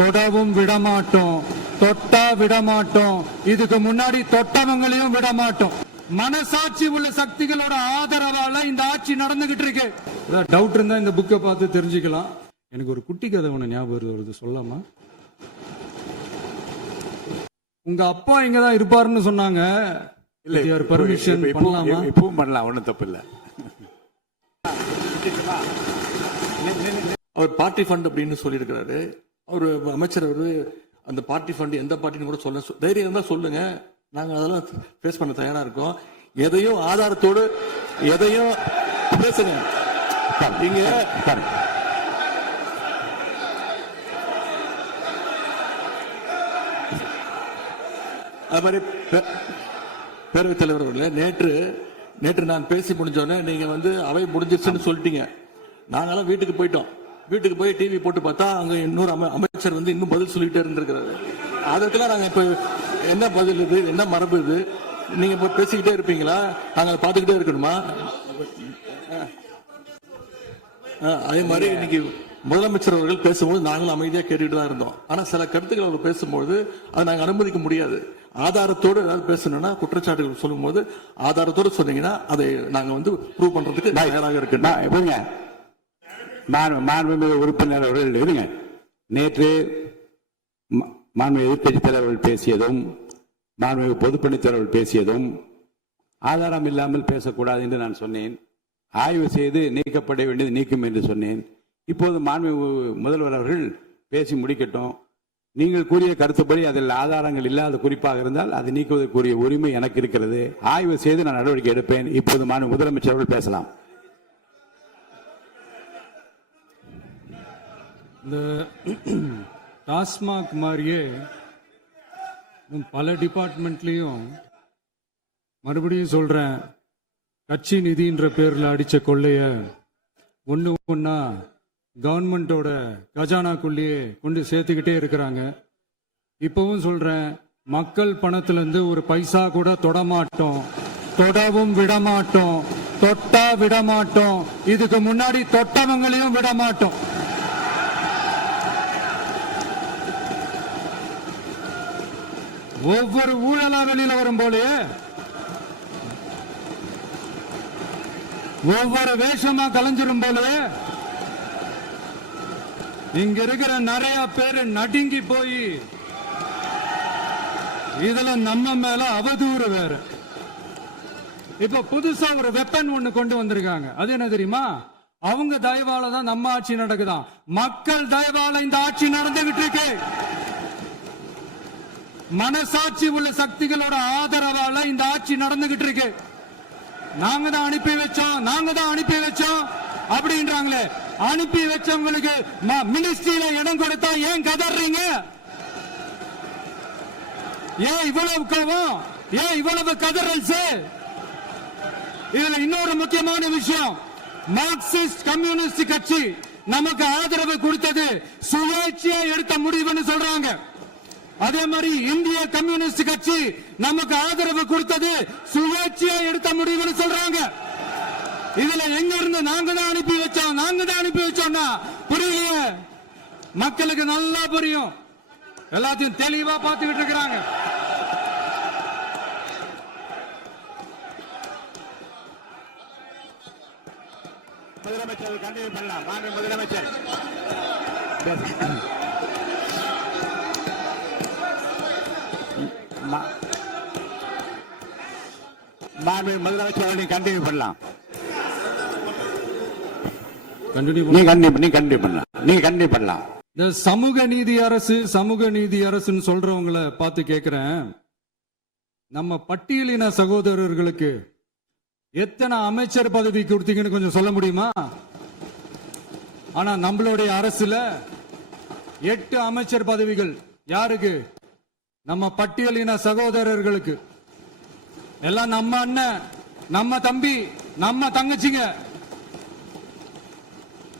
தொடவும் விடமாட்டோம், தொட்டா விடமாட்டோம், இதுக்கு முன்னாடி தொட்டவங்களையும் விடமாட்டோம். மனசாட்சி உள்ள சக்திகளோட ஆதரவால இந்த ஆட்சி நடந்துகிட்டு இருக்கு. டவுட் இருந்தா இந்த புக்கை பார்த்து தெரிஞ்சுக்கலாம். எனக்கு ஒரு குட்டி கதை ஒண்ணு ஞாபகம் வருது, சொல்லாமா? உங்க அப்பா இங்கதான் இருப்பாருன்னு சொன்னாங்க. இல்ல, பர்மிஷன் பண்ணலாமா? இப்பவும் பண்ணலாம், ஒண்ணும் தப்பு இல்ல. அவர் பார்ட்டி ஃபண்ட் அப்படின்னு சொல்லியிருக்கிறாரு. அவர் அமைச்சர் அந்த பார்ட்டி ஃபண்ட் எந்த பார்ட்டின்னு கூட சொல்ல தைரியம் இருந்தா சொல்லுங்க, நாங்க அதெல்லாம் ஃபேஸ் பண்ண தயாரா இருக்கோம். எதையும் ஆதாரத்தோடு எதையும் பேசுங்க. நீங்க அது மாதிரி பேரவைத் தலைவர் அவர்களே, நேற்று நான் பேசி முடிஞ்சோடனே நீங்க அவை முடிஞ்சிருச்சுன்னு சொல்லிட்டீங்க. நாங்கெல்லாம் வீட்டுக்கு போயிட்டோம். வீட்டுக்கு போய் டிவி போட்டு பார்த்தா அங்க இன்னொரு அமைச்சர் இன்னும் பதில் சொல்லிட்டே இருந்திருக்கிறாரு. அதுக்கெல்லாம் நாங்க இப்ப என்ன பதில் இது, என்ன மரபு இது? நீங்க இப்ப பேசிக்கிட்டே இருப்பீங்களா? நாங்க பாத்துக்கிட்டே இருக்கணுமா? அதே மாதிரி இன்னைக்கு முதலமைச்சர் அவர்கள் பேசும்போது நாங்களும் அமைதியா கேட்டுட்டு தான் இருந்தோம். ஆனா சில கருத்துக்கள் அவர் பேசும்போது அதை நாங்க அனுமதிக்க முடியாது. ஆதாரத்தோடு ஏதாவது பேசணும்னா, குற்றச்சாட்டுகள் சொல்லும் போது ஆதாரத்தோடு சொன்னீங்கன்னா அதை நாங்க ப்ரூவ் பண்றதுக்கு தயாராக இருக்கு. மாண்புமிகு உறுப்பினர் அவர்கள் இருங்க. நேற்று மாண்புமிகு எதிர்க்கட்சி தலைவர்கள் பேசியதும், மாண்புமிகு பொதுப்பணித் தலைவர்கள் பேசியதும் ஆதாரம் இல்லாமல் பேசக்கூடாது என்று நான் சொன்னேன். ஆய்வு செய்து நீக்கப்பட வேண்டியது நீக்கும் என்று சொன்னேன். இப்போது மாண்புமிகு முதல்வர் அவர்கள் பேசி முடிக்கட்டும். நீங்கள் கூறிய கருத்துப்படி அதில் ஆதாரங்கள் இல்லாத குறிப்பாக இருந்தால் அதை நீக்குவதற்குரிய உரிமை எனக்கு இருக்கிறது. ஆய்வு செய்து நான் நடவடிக்கை எடுப்பேன். இப்போது மாண்புமிகு முதலமைச்சர் அவர்கள் பேசலாம். இந்த டாஸ்மாக் மாதிரியே பல டிபார்ட்மெண்ட்லயும், மறுபடியும் சொல்றேன், கட்சி நிதின்ற பேர்ல அடிச்ச கொள்ளைய ஒன்னா கவர்மெண்டோட கஜானாக்குள்ளேயே கொண்டு சேர்த்துக்கிட்டே இருக்கிறாங்க. இப்பவும் சொல்றேன், மக்கள் பணத்துல இருந்து ஒரு பைசா கூட தொடமாட்டோம், தொடவும் விடமாட்டோம், தொட்டா விடமாட்டோம், இதுக்கு முன்னாடி தொட்டவங்களையும் விடமாட்டோம். ஒவ்வொரு ஊழலா வெளியில வரும் போலே, ஒவ்வொரு வேஷமா கலைஞ்சிரும் போலே, இங்க இருக்கிற நிறைய பேரு நடுங்கி போய் இதுல நம்ம மேல அவதூறு வேற. இப்ப புதுசா ஒரு வெப்பன் ஒண்ணு கொண்டு வந்திருக்காங்க. அது என்ன தெரியுமா? அவங்க தயவால தான் நம்ம ஆட்சி நடக்குதான். மக்கள் தயவால இந்த ஆட்சி நடந்துகிட்டு இருக்கு. மனசாட்சி உள்ள சக்திகளோட ஆதரவால இந்த ஆட்சி நடந்துகிட்டு இருக்கு. நாங்க தான் அனுப்பி வச்சோம் அப்படின்றாங்களே. அனுப்பி வச்சவங்களுக்கு மினிஸ்ட்ரியில இடம் கொடுத்தா ஏன் கதறீங்க? ஏன் இவ்வளவு கோவம்? ஏன் இவ்வளவு கதறல்ஸ்? இதுல இன்னொரு முக்கியமான விஷயம், மார்க்சிஸ்ட் கம்யூனிஸ்ட் கட்சி நமக்கு ஆதரவு கொடுத்தது சுயேட்சையா எடுத்த முடிவுன்னு சொல்றாங்க. அதே மாதிரி இந்திய கம்யூனிஸ்ட் கட்சி நமக்கு ஆதரவு கொடுத்தது சுயேட்சையா எடுத்த முடிவுன்னு சொல்றாங்க. இதுல எங்க இருந்து நாங்க தான் அனுப்பி வச்சோம்னா புரியலையே. மக்களுக்கு நல்லா புரியும், எல்லாத்தையும் தெளிவா பார்த்துக்கிட்டு இருக்கிறாங்க. முதலமைச்சர் கண்டினியூ பண்ணலாம். மாண்புமிகு முதலமைச்சர் முதலமைச்சர் கண்டினியூ பண்ணலாம். நீங்க பண்ணலாம். இந்த சமூக நீதி அரசுன்னு சொல்றவங்களை பார்த்து கேட்கிறேன், நம்ம பட்டியலின சகோதரர்களுக்கு எத்தனை அமைச்சர் பதவி கொடுத்தீங்கன்னு கொஞ்சம் சொல்ல முடியுமா? ஆனா நம்மளுடைய அரசுல 8 அமைச்சர் பதவிகள் யாருக்கு? நம்ம பட்டியலின சகோதரர்களுக்கு. எல்லாம் நம்ம அண்ணன், நம்ம தம்பி, நம்ம தங்கச்சிங்க.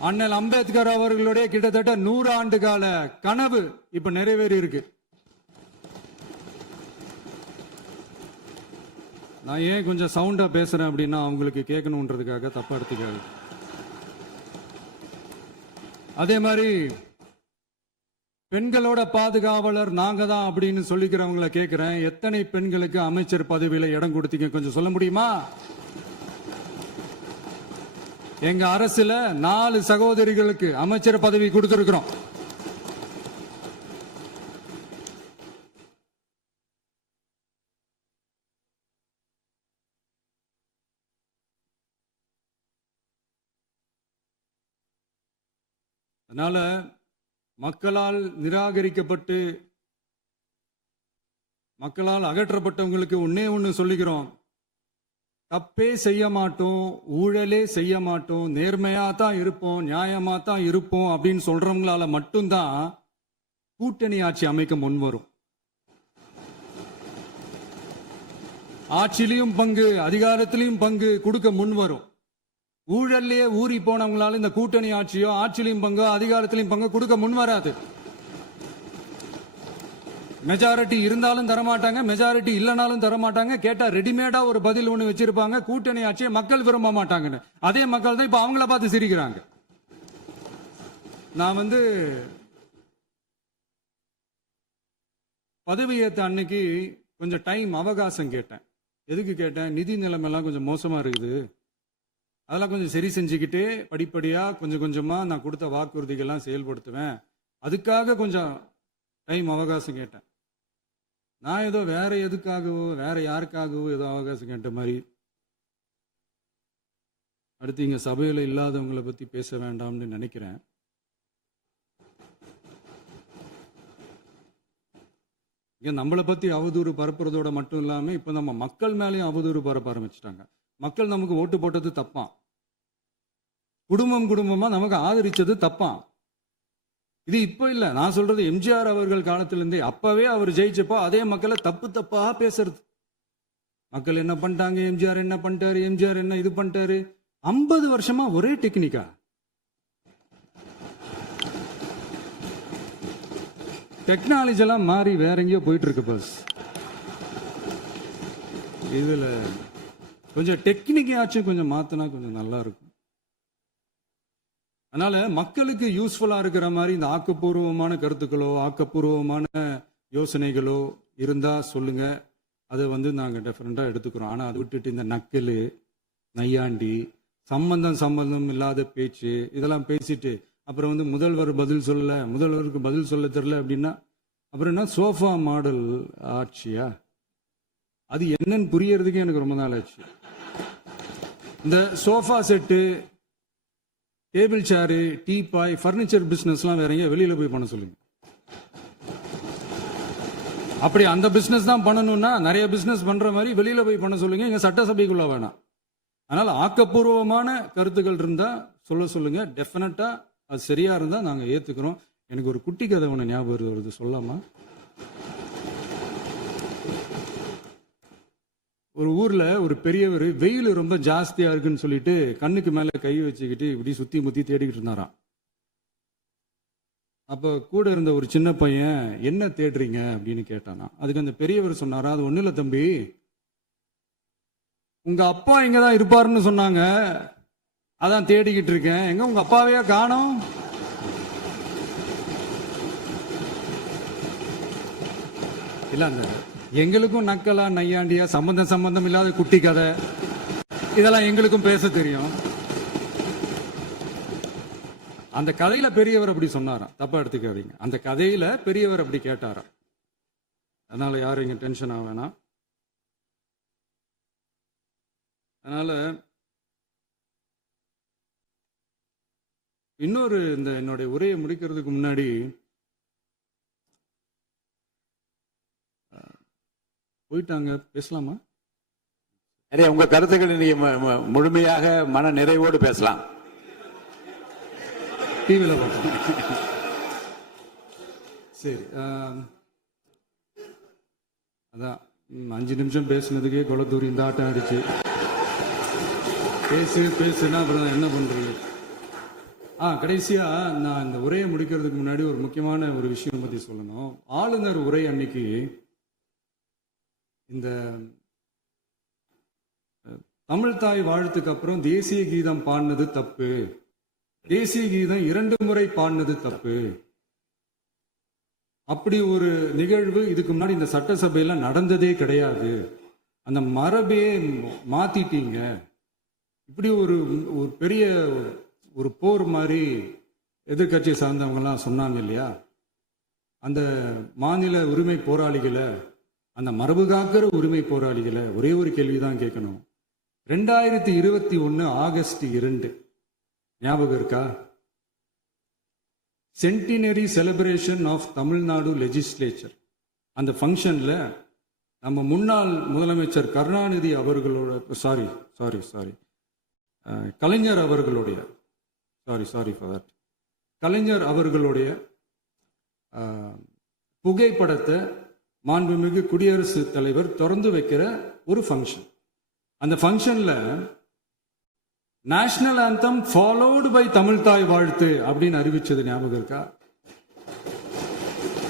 அண்ணல் அம்பேத்கர் அவர்களுடைய கிட்டத்தட்ட 100 ஆண்டு கால கனவு இப்ப நிறைவேறி இருக்கு. நான் ஏன் கொஞ்சம் சவுண்டா பேசுறேன் அப்படின்னா அவங்களுக்கு கேட்கணுன்றதுக்காக, தப்பா எடுத்துக்காது. அதே மாதிரி பெண்களோட பாதுகாவலர் நாங்க தான் அப்படின்னு சொல்லிக்கிறவங்கள கேட்கிறேன், எத்தனை பெண்களுக்கு அமைச்சர் பதவியில இடம் கொடுத்தீங்க கொஞ்சம் சொல்ல முடியுமா? எங்க அரசுல 4 சகோதரிகளுக்கு அமைச்சர் பதவி கொடுத்திருக்கிறோம். அதனால மக்களால் நிராகரிக்கப்பட்டு மக்களால் அகற்றப்பட்டவங்களுக்கு ஒன்னே ஒன்று சொல்லிக்கிறோம், தப்பே செய்ய மாட்டோம், ஊழலே செய்ய மாட்டோம், நேர்மையா தான் இருப்போம், நியாயமா தான் இருப்போம் அப்படின்னு சொல்றவங்களால மட்டும்தான் கூட்டணி ஆட்சி அமைக்க முன்வரும். ஆட்சியிலையும் பங்கு, அதிகாரத்திலையும் பங்கு கொடுக்க முன்வரும். ஊழல்லையே ஊறி போனவங்களால இந்த கூட்டணி ஆட்சியோ, ஆட்சியிலையும் பங்கோ, அதிகாரத்திலையும் பங்கோ கொடுக்க முன்வராது. மெஜாரிட்டி இருந்தாலும் தரமாட்டாங்க, மெஜாரிட்டி இல்லைனாலும் தரமாட்டாங்க. கேட்டா ரெடிமேடா ஒரு பதில் ஒண்ணு வச்சிருப்பாங்க, கூட்டணி ஆட்சியை மக்கள் விரும்ப மாட்டாங்கன்னு. அதே மக்கள் தான் இப்ப அவங்கள பார்த்து சிரிக்கிறாங்க. நான் பதவியேற்ற அன்னைக்கு கொஞ்சம் டைம் அவகாசம் கேட்டேன். எதுக்கு கேட்டேன்? நிதி நிலைமைலாம் கொஞ்சம் மோசமா இருக்குது, அதெல்லாம் கொஞ்சம் சரி செஞ்சுக்கிட்டே படிப்படியா கொஞ்சம் கொஞ்சமா நான் கொடுத்த வாக்குறுதிகள்லாம் செயல்படுத்துவேன், அதுக்காக கொஞ்சம் டைம் அவகாசம் கேட்டேன். நான் ஏதோ வேற எதுக்காகவோ வேற யாருக்காகவோ ஏதோ அவகாசம் கேட்ட மாதிரி. அடுத்து இங்க சபையில இல்லாதவங்களை பத்தி பேச வேண்டாம்னு நினைக்கிறேன். இங்க நம்மளை பத்தி அவதூறு பரப்புறதோட மட்டும் இல்லாம இப்ப நம்ம மக்கள் மேலேயும் அவதூறு பரப்ப ஆரம்பிச்சிட்டாங்க. மக்கள் நமக்கு ஓட்டு போட்டது தப்பான், குடும்பம் குடும்பமா நமக்கு ஆதரிச்சது தப்பான். இது இப்ப இல்ல, நான் சொல்றது எம்ஜிஆர் அவர்கள் காலத்திலிருந்தே. அப்பவே அவர் ஜெயிச்சப்போ அதே மக்களை தப்பு தப்பா பேசுறது. மக்கள் என்ன பண்ணிட்டாங்க, எம்ஜிஆர் என்ன பண்ணிட்டாரு, எம்ஜிஆர் என்ன இது பண்ணிட்டாரு. 50 வருஷமா ஒரே டெக்னிக்கா. டெக்னாலஜி எல்லாம் மாறி வேற எங்கேயோ போயிட்டு இருக்கு. பஸ் இதுல கொஞ்சம் டெக்னிக்காச்சும் கொஞ்சம் மாத்தினா கொஞ்சம் நல்லா இருக்கும். அதனால மக்களுக்கு யூஸ்ஃபுல்லா இருக்கிற மாதிரி இந்த ஆக்கப்பூர்வமான கருத்துக்களோ ஆக்கப்பூர்வமான யோசனைகளோ இருந்தா சொல்லுங்க, அதை நாங்க டெஃபரெண்டா எடுத்துக்கிறோம். ஆனா அதை விட்டுட்டு இந்த நக்கல், நையாண்டி, சம்பந்தம் இல்லாத பேச்சு இதெல்லாம் பேசிட்டு அப்புறம் முதல்வர் பதில் சொல்லல, முதல்வருக்கு பதில் சொல்ல தெரியல அப்படின்னா அப்புறம் என்ன சோஃபா மாடல் ஆட்சியா? அது என்னன்னு புரியறதுக்கே எனக்கு ரொம்ப நாள் ஆச்சு. இந்த sofa set, table chair, teapoy, furniture பிசினஸ்லாம் வேற எங்க வெளியில போய் பண்ண சொல்லுங்க. அப்படி அந்த பிசினஸ் தான் பண்ணணும்னா நிறைய பிசினஸ் பண்ற மாதிரி வெளியில போய் பண்ண சொல்லுங்க, இங்க சட்டசபைக்குள்ள வேணாம். அதனால ஆக்கப்பூர்வமான கருத்துக்கள் இருந்தா சொல்லுங்க, டெஃபினட்டா அது சரியா இருந்தா நாங்க ஏத்துக்கிறோம். எனக்கு ஒரு குட்டி கதை ஒண்ணு ஞாபகம் வருது, சொல்லாமா? ஒரு ஊர்ல ஒரு பெரியவர் வெயில் ரொம்ப ஜாஸ்தியா இருக்குன்னு சொல்லிட்டு கண்ணுக்கு மேல கை வச்சுக்கிட்டு இப்படி சுத்தி முத்தி தேடிக்கிட்டு இருந்தாராம். அப்ப கூட இருந்த ஒரு சின்ன பையன் என்ன தேடுறீங்க அப்படின்னு கேட்டானா. அதுக்கு அந்த பெரியவர் சொன்னாரா, அது ஒண்ணு இல்ல தம்பி, உங்க அப்பா இங்கதான் இருப்பாருன்னு சொன்னாங்க, அதான் தேடிக்கிட்டு இருக்கேன். எங்க உங்க அப்பாவையா காணோம்? இல்ல அந்த எங்களுக்கும் நக்கலா நையாண்டியா சம்பந்தம் இல்லாத குட்டி கதை இதெல்லாம் எங்களுக்கும் பேச தெரியும். அந்த கதையில பெரியவர் அப்படி சொன்னாராம், தப்பா எடுத்துக்காதீங்க. அந்த கதையில பெரியவர் அப்படி கேட்டாராம். அதனால யாரும் இங்க டென்ஷன் ஆக வேணாம். அதனால இன்னொரு இந்த என்னுடைய உரையை முடிக்கிறதுக்கு முன்னாடி போயிட்டாங்க, பேசலாமா? நிறைய உங்க கருத்துக்களை நீங்க முழுமையாக மன நிறைவோடு பேசலாம். டிவியில பார்க்கலாம். சரி, அதான் 5 நிமிஷம் பேசுனதுக்கே கொலத்தூரி இந்த ஆட்டம் அடிச்சு பேசுனா அப்புறம் என்ன பண்றது? கடைசியா நான் இந்த உரையை முடிக்கிறதுக்கு முன்னாடி ஒரு முக்கியமான ஒரு விஷயம் பத்தி சொல்லணும். ஆளுநர் உரை அன்னைக்கு இந்த தமிழ் தாய் வாழ்த்துக்கு அப்புறம் தேசிய கீதம் பாடினது தப்பு, தேசிய கீதம் 2 முறை பாடினது தப்பு, அப்படி ஒரு நிகழ்வு இதுக்கு முன்னாடி இந்த சட்டசபையில நடந்ததே கிடையாது. அந்த மரபே மாத்திட்டீங்க. இப்படி ஒரு ஒரு பெரிய ஒரு போர் மாதிரி எதிர்கட்சியை சார்ந்தவங்கலாம் சொன்னாங்க இல்லையா? அந்த மாநில உரிமை போராளிகளை, அந்த மரபு காக்கிற உரிமை போராளிகளை ஒரே ஒரு கேள்விதான் கேட்கணும். 2021 ஆகஸ்ட் 2 ஞாபகம் இருக்கா? Centenary celebration of Tamil Nadu legislature. அந்த ஃபங்க்ஷன்ல நம்ம முன்னாள் முதலமைச்சர் கருணாநிதி அவர்களோட கலைஞர் அவர்களுடைய கலைஞர் அவர்களுடைய புகைப்படத்தை மாண்புமிகு குடியரசுத் தலைவர் திறந்து வைக்கிற ஒரு ஃபங்க்ஷன். அந்த ஃபங்க்ஷன்ல national anthem followed by Tamil Thai Vazhthu அப்படின்னு அறிவிச்சது ஞாபகம் இருக்கா?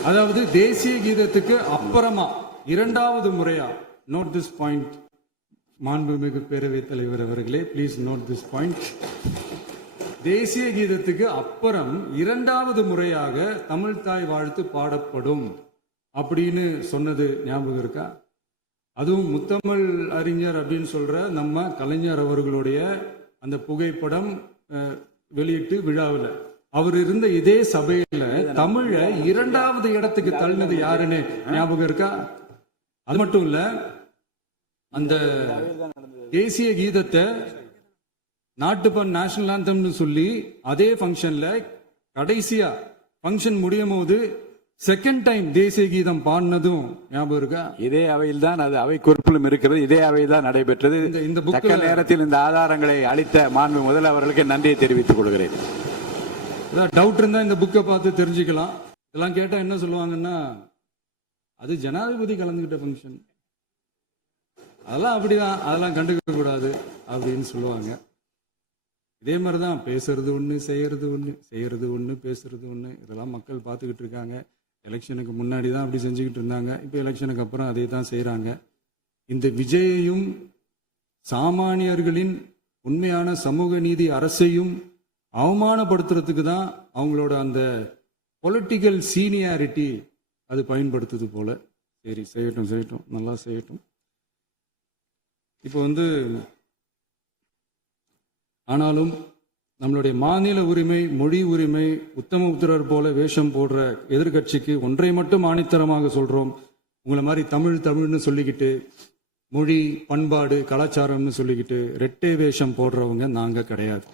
அதாவது தேசிய கீதத்துக்கு அப்புறமா இரண்டாவது முறையா, நோட் திஸ் பாயிண்ட் மாண்புமிகு பேரவைத் தலைவர் அவர்களே, ப்ளீஸ் நோட் திஸ் பாயிண்ட். தேசிய கீதத்துக்கு அப்புறம் இரண்டாவது முறையாக தமிழ் தாய் வாழ்த்து பாடப்படும் அப்படின்னு சொன்னது ஞாபகம் இருக்கா? அதுவும் முத்தமிழ் அறிஞர் அப்படின்னு சொல்ற நம்ம கலைஞர் அவர்களுடைய அந்த புகைப்படம் வெளியிட்டு விழாவில் அவர் இருந்த இதே சபையில தமிழ இரண்டாவது இடத்துக்கு தள்ளினது யாருன்னு ஞாபகம் இருக்கா? அது மட்டும் இல்ல, அந்த தேசிய கீதத்தை நாட்டுப்பண் நேஷனல் ஆந்தம்னு சொல்லி அதே ஃபங்க்ஷன்ல கடைசியா ஃபங்க்ஷன் முடியும் போது செகண்ட் டைம் தேசிய கீதம் பாடினதும் ஞாபகம் இருக்கா? இதே அவையில் தான், அது அவை குறிப்பிலும் இருக்கிறது, இதே அவையில் தான் நடைபெற்றது. இந்த தக்க நேரத்தில் இந்த ஆதாரங்களை அளித்த மாண்பு முதல் அவர்களுக்கு நன்றியை தெரிவித்துக் கொள்கிறேன். டவுட் இருந்தா இந்த புக்கை பார்த்து தெரிஞ்சுக்கலாம். இதெல்லாம் கேட்டா என்ன சொல்லுவாங்கன்னா, அது ஜனாதிபதி கலந்துகிட்ட ஃபங்க்ஷன், அதெல்லாம் அப்படிதான், அதெல்லாம் கண்டுக்க கூடாது அப்படின்னு சொல்லுவாங்க. இதே மாதிரிதான் பேசுறது ஒண்ணு, செய்யறது ஒண்ணு, பேசுறது ஒண்ணு. இதெல்லாம் மக்கள் பார்த்துக்கிட்டு இருக்காங்க. எலெக்ஷனுக்கு முன்னாடி தான் அப்படி செஞ்சுக்கிட்டு இருந்தாங்க. இப்போ எலெக்ஷனுக்கு அப்புறம் அதே தான் செய்யறாங்க. இந்த விஜயையும் சாமானியர்களின் உண்மையான சமூக நீதி அரசையும் அவமானப்படுத்துறதுக்கு தான் அவங்களோட அந்த பொலிட்டிக்கல் சீனியாரிட்டி அது பயன்படுத்துது போல. சரி, செய்யட்டும், நல்லா செய்யட்டும். இப்போ ஆனாலும் நம்மளுடைய மாநில உரிமை, மொழி உரிமை, உத்தம உத்தரர் போல வேஷம் போடுற எதிர்கட்சிக்கு ஒன்றை மட்டும் ஆணித்தரமாக சொல்றோம். உங்களை மாதிரி தமிழ்னு சொல்லிக்கிட்டு, மொழி, பண்பாடு, கலாச்சாரம்னு சொல்லிக்கிட்டு ரெட்டை வேஷம் போடுறவங்க நாங்க கிடையாது.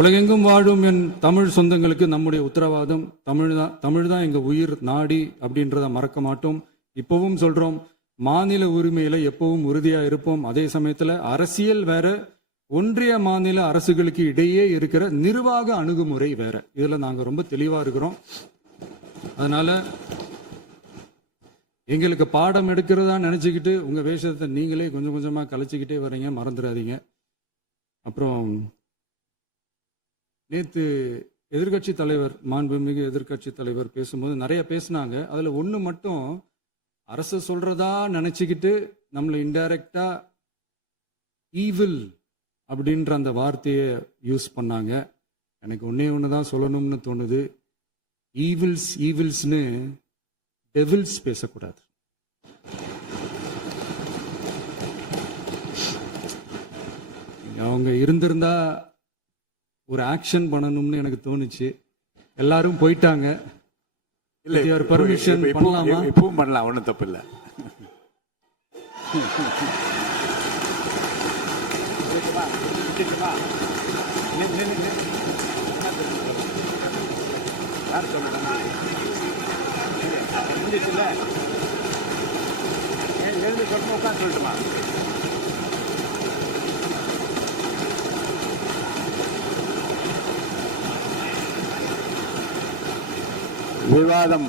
உலகெங்கும் வாழும் என் தமிழ் சொந்தங்களுக்கு நம்முடைய உத்தரவாதம் தமிழ் தான் எங்க உயிர் நாடி அப்படின்றத மறக்க மாட்டோம். இப்பவும் சொல்றோம், மாநில உரிமையில எப்பவும் உறுதியா இருப்போம். அதே சமயத்துல அரசியல் வேற, ஒன்றிய மாநில அரசுகளுக்கு இடையே இருக்கிற நிர்வாக அணுகுமுறை வேற. இதுல நாங்க ரொம்ப தெளிவா இருக்கிறோம். அதனால எங்களுக்கு பாடம் எடுக்கிறதா நினைச்சுக்கிட்டு உங்க வேஷத்தை நீங்களே கொஞ்சம் கொஞ்சமா கலைச்சிக்கிட்டே வர்றீங்க, மறந்துடாதீங்க. அப்புறம் நேத்து எதிர்கட்சி தலைவர், மாண்புமிகு எதிர்கட்சி தலைவர் பேசும்போது நிறைய பேசினாங்க. அதுல ஒண்ணு மட்டும், அரசு சொல்றதா நினைச்சுக்கிட்டு நம்மளை இன்டைரக்டா ஈவில் அப்படின்ற அந்த வார்த்தையை யூஸ் பண்ணாங்க. எனக்கு ஒண்ணுதான் சொல்லணும்னு தோணுது. ஈவில்ஸ்னு டெவில்ஸ் பேசக்கூடாது. அவங்க இருந்திருந்தா ஒரு ஆக்ஷன் பண்ணணும்னு எனக்கு தோணுச்சு. எல்லாரும் போயிட்டாங்க. பர்மிஷன் பண்ணலாமா? இப்பவும் பண்ணலாம், ஒன்றும் தப்பு இல்லை. சொல்லட்டுமா? விவாதம்